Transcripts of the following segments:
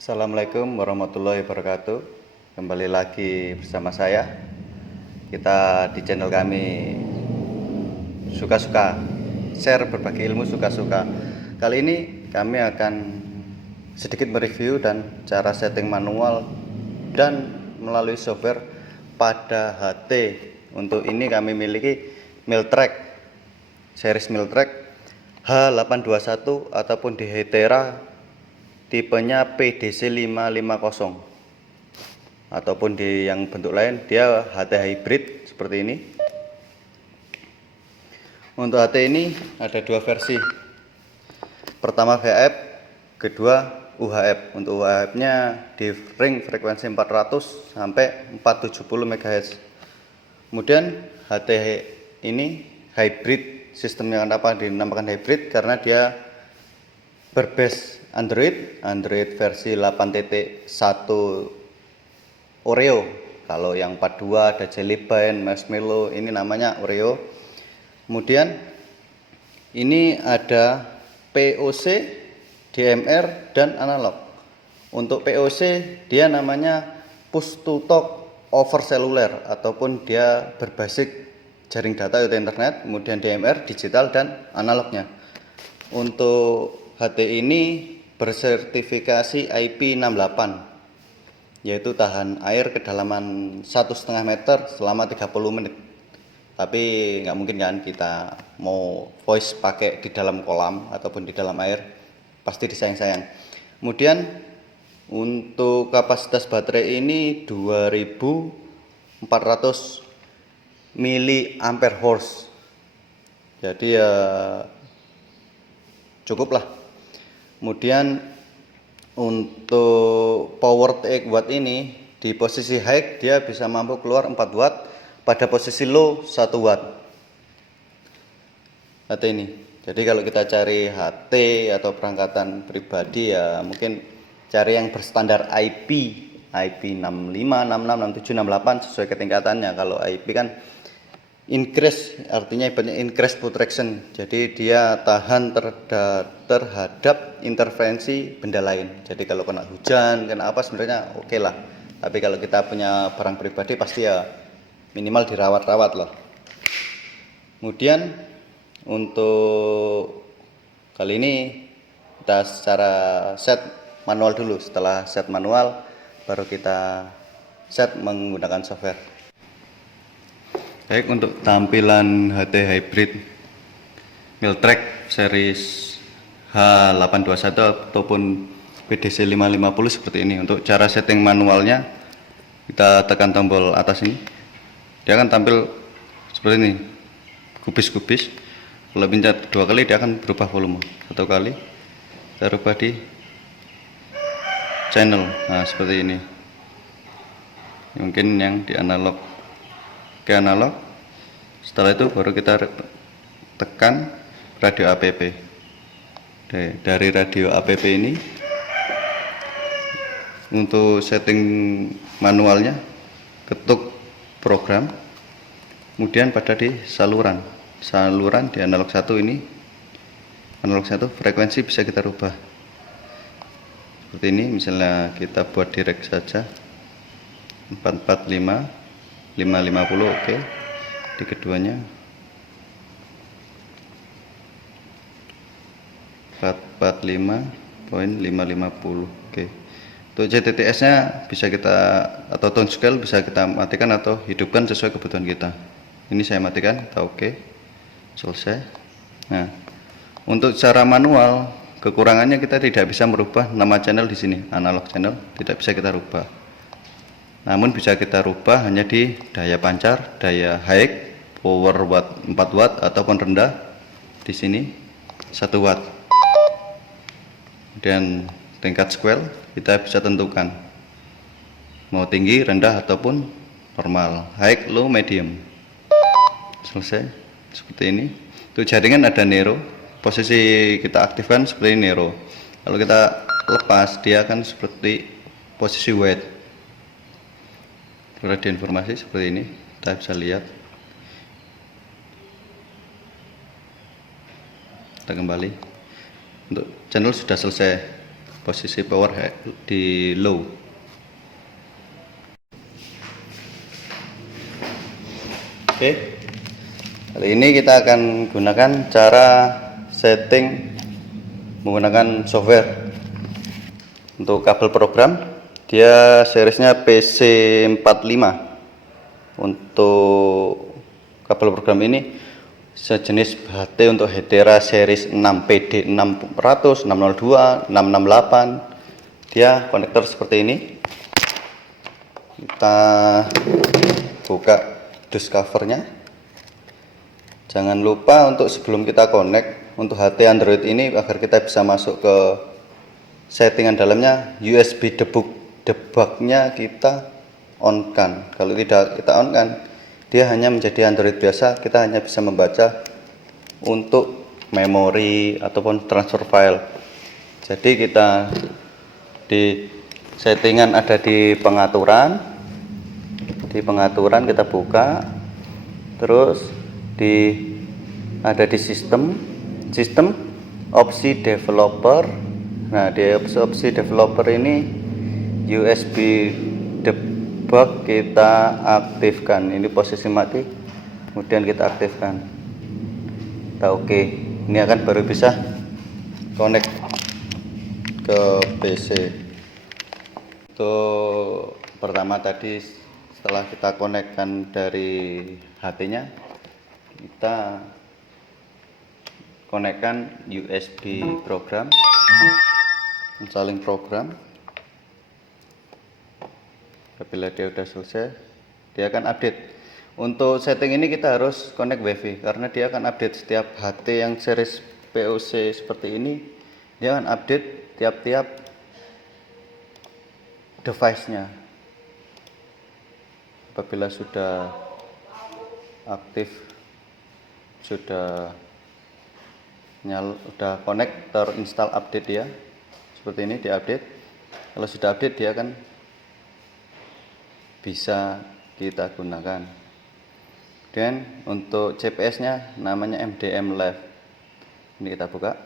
Assalamualaikum warahmatullahi wabarakatuh. Kembali lagi bersama saya. Kita di channel kami suka-suka share berbagi ilmu suka-suka. Kali ini kami akan sedikit mereview dan cara setting manual dan melalui software pada HT. Untuk ini kami miliki Miltrack, series Miltrack H821 ataupun di Hetera tipenya PDC 550, ataupun di yang bentuk lain dia HT hybrid seperti ini. Untuk HT ini ada dua versi, pertama VHF, kedua UHF. Untuk UHF nya di ring frekuensi 400 sampai 470 MHz. Kemudian HT ini hybrid, sistemnya kenapa dinamakan hybrid, karena dia berbase Android versi 8.1 Oreo. Kalau yang 42 ada Jelly Bean, Marshmallow, ini namanya Oreo. Kemudian ini ada POC, DMR, dan analog. Untuk POC dia namanya push to talk over cellular, ataupun dia berbasis jaring data atau internet. Kemudian DMR digital dan analognya. Untuk HT ini bersertifikasi IP68, yaitu tahan air kedalaman 1,5 meter selama 30 menit. Tapi nggak mungkin kan kita mau voice pakai di dalam kolam ataupun di dalam air, pasti disayang-sayang. Kemudian untuk kapasitas baterai ini 2400 mAh, jadi ya cukup lah. Kemudian untuk power 8 watt ini di posisi high dia bisa mampu keluar 4 watt, pada posisi low 1 watt HT ini. Jadi kalau kita cari HT atau perangkatan pribadi ya mungkin cari yang berstandar IP 65, 66, 67, 68 sesuai ketingkatannya. Kalau IP kan increase, artinya ibaratnya increase protection, jadi dia tahan terhadap intervensi benda lain. Jadi kalau kena hujan, kena apa sebenarnya oke lah. Tapi kalau kita punya barang pribadi pasti ya minimal dirawat-rawat lah. Kemudian untuk kali ini kita secara set manual dulu. Setelah set manual baru kita set menggunakan software. Baik, untuk tampilan HT hybrid Miltrack series H821 ataupun PDC 550 seperti ini. Untuk cara setting manualnya, kita tekan tombol atas ini, dia akan tampil seperti ini, kubis-kubis. Kalau pencet 2 kali dia akan berubah volume, 1 kali kita rubah di channel. Nah seperti ini, mungkin yang di analog ke analog. Setelah itu baru kita tekan radio APP. Dari radio APP ini untuk setting manualnya ketuk program, kemudian pada di saluran di analog 1 ini, analog 1 frekuensi bisa kita rubah seperti ini. Misalnya kita buat direct saja 445, 550, oke. Di keduanya 445.550, oke. Untuk CTTS nya bisa kita, atau tone scale bisa kita matikan atau hidupkan sesuai kebutuhan kita. Ini saya matikan, kita oke, selesai. Nah untuk cara manual, kekurangannya kita tidak bisa merubah nama channel di sini, analog channel tidak bisa kita rubah. Namun bisa kita rubah hanya di daya pancar, daya high, power watt 4 watt, ataupun rendah di sini 1 watt. Dan tingkat square kita bisa tentukan mau tinggi, rendah, ataupun normal, high, low, medium. Selesai seperti ini. Untuk jaringan ada Nero, posisi kita aktifkan seperti Nero. Kalau kita lepas dia akan seperti posisi wide. Radio informasi seperti ini, kita bisa lihat. Kita kembali. Untuk channel sudah selesai, posisi power di low. Oke, kali ini kita akan gunakan cara setting menggunakan software. Untuk kabel program, dia seriesnya PC45. Untuk kabel program ini sejenis HT untuk Hedera series 6PD 600, 602, 668. Dia konektor seperti ini. Kita buka dus covernya. Jangan lupa untuk sebelum kita connect untuk HT Android ini, agar kita bisa masuk ke settingan dalamnya, USB debugnya kita on kan. Kalau tidak kita on kan, dia hanya menjadi Android biasa. Kita hanya bisa membaca untuk memori ataupun transfer file. Jadi kita di settingan ada di pengaturan. Di pengaturan kita buka, terus ada di sistem opsi developer. Nah, di opsi developer ini USB debug kita aktifkan. Ini posisi mati, kemudian kita aktifkan. Kita oke. Ini akan baru bisa connect ke PC. Untuk pertama tadi, setelah kita konekkan dari HT-nya, kita konekkan USB program, installing program. Apabila dia sudah selesai, dia akan update. Untuk setting ini kita harus connect WiFi, karena dia akan update setiap HT yang series POC seperti ini. Dia akan update tiap-tiap device-nya. Apabila sudah aktif, sudah connect, terinstall update dia seperti ini, diupdate. Kalau sudah update, dia akan bisa kita gunakan. Dan untuk CPS nya namanya MDM Live. Ini kita buka,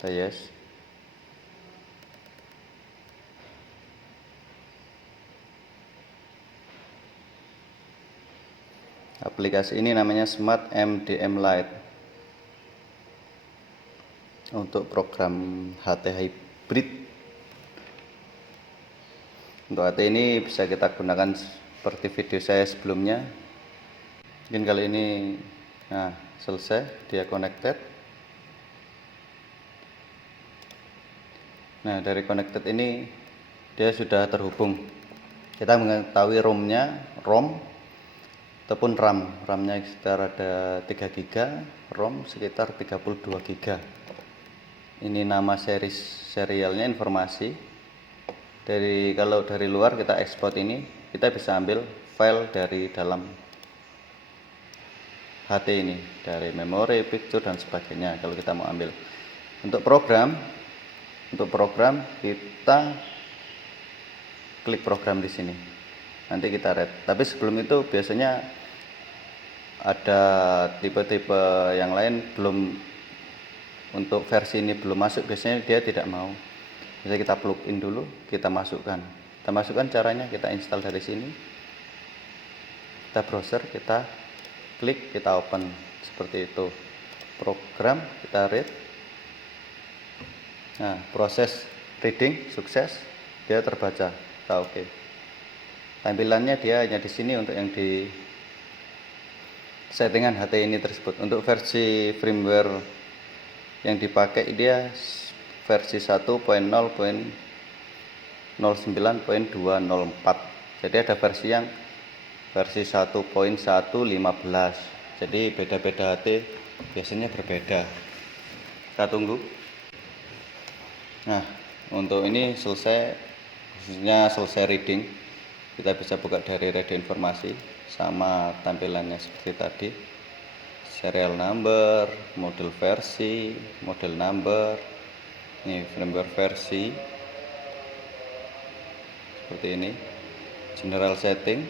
kita yes. Aplikasi ini namanya Smart MDM Lite. Untuk program HT hybrid. Untuk HT ini bisa kita gunakan seperti video saya sebelumnya. Mungkin kali ini selesai, dia connected. Nah, dari connected ini dia sudah terhubung. Kita mengetahui ROM ataupun RAM-nya sekitar ada 3 GB, ROM sekitar 32 GB. Ini nama serialnya, informasi. Kalau dari luar kita ekspor ini, kita bisa ambil file dari dalam HT ini, dari memori, picture dan sebagainya kalau kita mau ambil. Untuk program kita klik program di sini. Nanti kita read. Tapi sebelum itu biasanya ada tipe-tipe yang lain untuk versi ini belum masuk, biasanya dia tidak mau. Bisa kita plug in dulu, kita masukkan. Caranya kita install dari sini. Kita browser, kita klik, kita open seperti itu. Program kita read. Nah, proses reading sukses, dia terbaca. Kita oke. Tampilannya dia hanya di sini untuk yang di settingan HT ini tersebut. Untuk versi firmware yang dipakai dia versi 1.0.09.204. Jadi ada versi 1.115. Jadi beda-beda HT biasanya berbeda. Kita tunggu. Nah, untuk ini selesai reading. Kita bisa buka dari radio informasi, sama tampilannya seperti tadi. Serial number, model versi, model number, ini firmware versi seperti ini. General setting.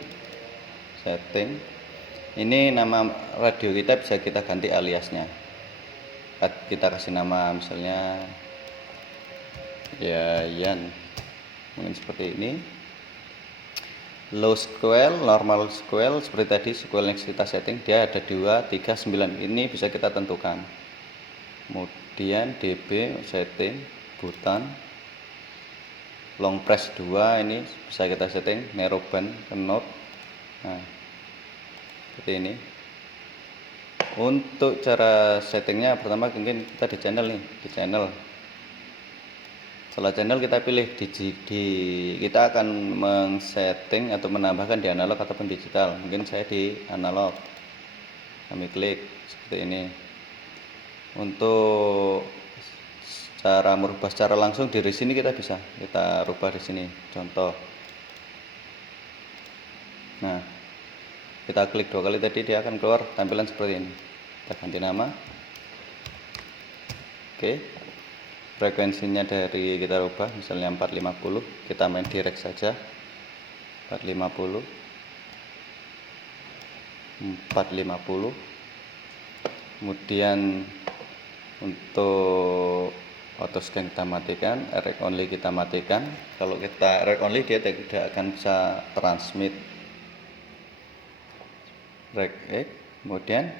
Ini nama radio kita bisa kita ganti aliasnya. Kita kasih nama misalnya ya Yan, mungkin seperti ini. Low square, normal square, seperti tadi square yang kita setting, dia ada 2, 3, 9. Ini bisa kita tentukan. Kemudian DB setting button, long press 2, ini bisa kita setting narrow band ke node. Nah, seperti ini. Untuk cara settingnya, pertama mungkin kita di channel nih, di channel. Setelah channel kita pilih kita akan men-setting atau menambahkan di analog ataupun digital. Mungkin saya di analog. Kami klik seperti ini. Untuk cara merubah secara langsung dari sini kita bisa kita rubah di sini. Contoh. Nah, kita klik 2 kali tadi dia akan keluar tampilan seperti ini. Kita ganti nama. Oke. Frekuensinya dari kita rubah misalnya 450, kita main direct saja 450 450. Kemudian untuk auto scan kita matikan, rec only kita matikan. Kalau kita rec only dia tidak akan bisa transmit rec. Kemudian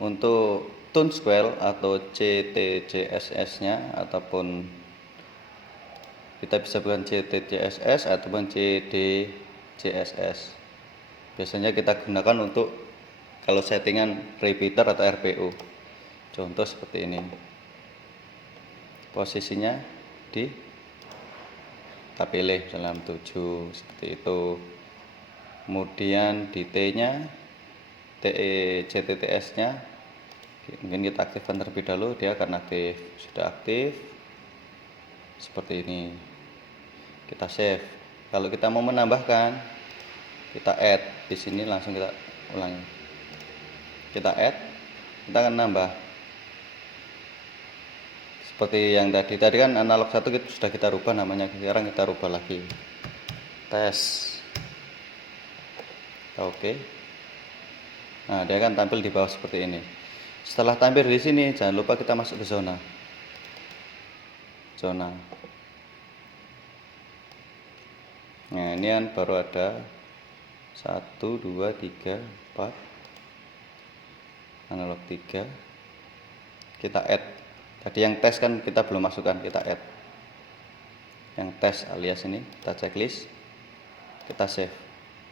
untuk tune square atau CTCSS nya ataupun kita bisa bukan CTCSS ataupun CDCSS, biasanya kita gunakan untuk kalau settingan repeater atau RPU. Contoh seperti ini, posisinya kita pilih dalam 7 seperti itu. Kemudian di T nya CTTS nya mungkin kita aktifkan terlebih dahulu, dia akan aktif. Sudah aktif seperti ini, kita save. Kalau kita mau menambahkan, kita add di sini, langsung kita ulangi, kita add, kita akan nambah seperti yang tadi kan analog 1 sudah kita rubah namanya, sekarang kita rubah lagi tes. Oke. Nah, dia akan tampil di bawah seperti ini. Setelah tampil di sini, jangan lupa kita masuk ke zona. Nah, ini kan baru ada 1, 2, 3, 4, analog 3. Kita add. Tadi yang tes kan kita belum masukkan, kita add. Yang tes alias ini, kita checklist, kita save.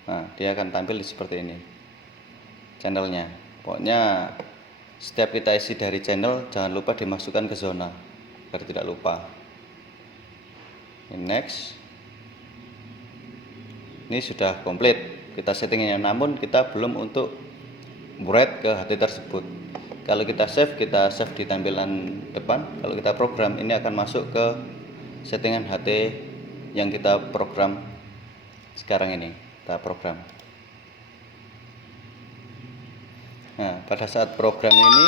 Nah, dia akan tampil seperti ini channelnya. Pokoknya setiap kita isi dari channel, jangan lupa dimasukkan ke zona agar tidak lupa. Ini next. Ini sudah komplit kita settingnya, namun kita belum untuk write ke HT tersebut. Kalau kita save di tampilan depan. Kalau kita program, ini akan masuk ke settingan HT yang kita program sekarang ini. Kita program. Nah, pada saat program ini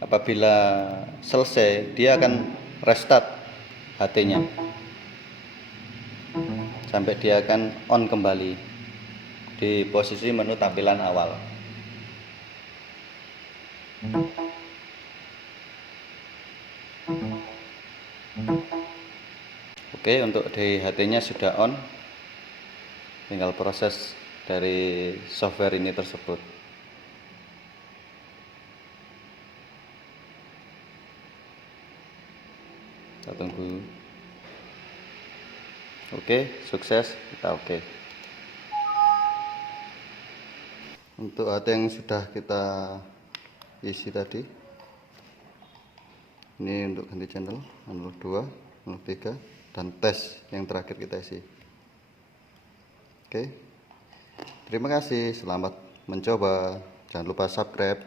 apabila selesai, dia akan restart HT-nya sampai dia akan on kembali di posisi menu tampilan awal. Oke, untuk di HT-nya sudah on, tinggal proses dari software ini tersebut. Kita tunggu. Oke, sukses, kita oke. Untuk HT yang sudah kita isi tadi, ini untuk ganti channel analog 2, analog 3, dan tes yang terakhir kita isi. Oke, terima kasih, selamat mencoba, jangan lupa subscribe.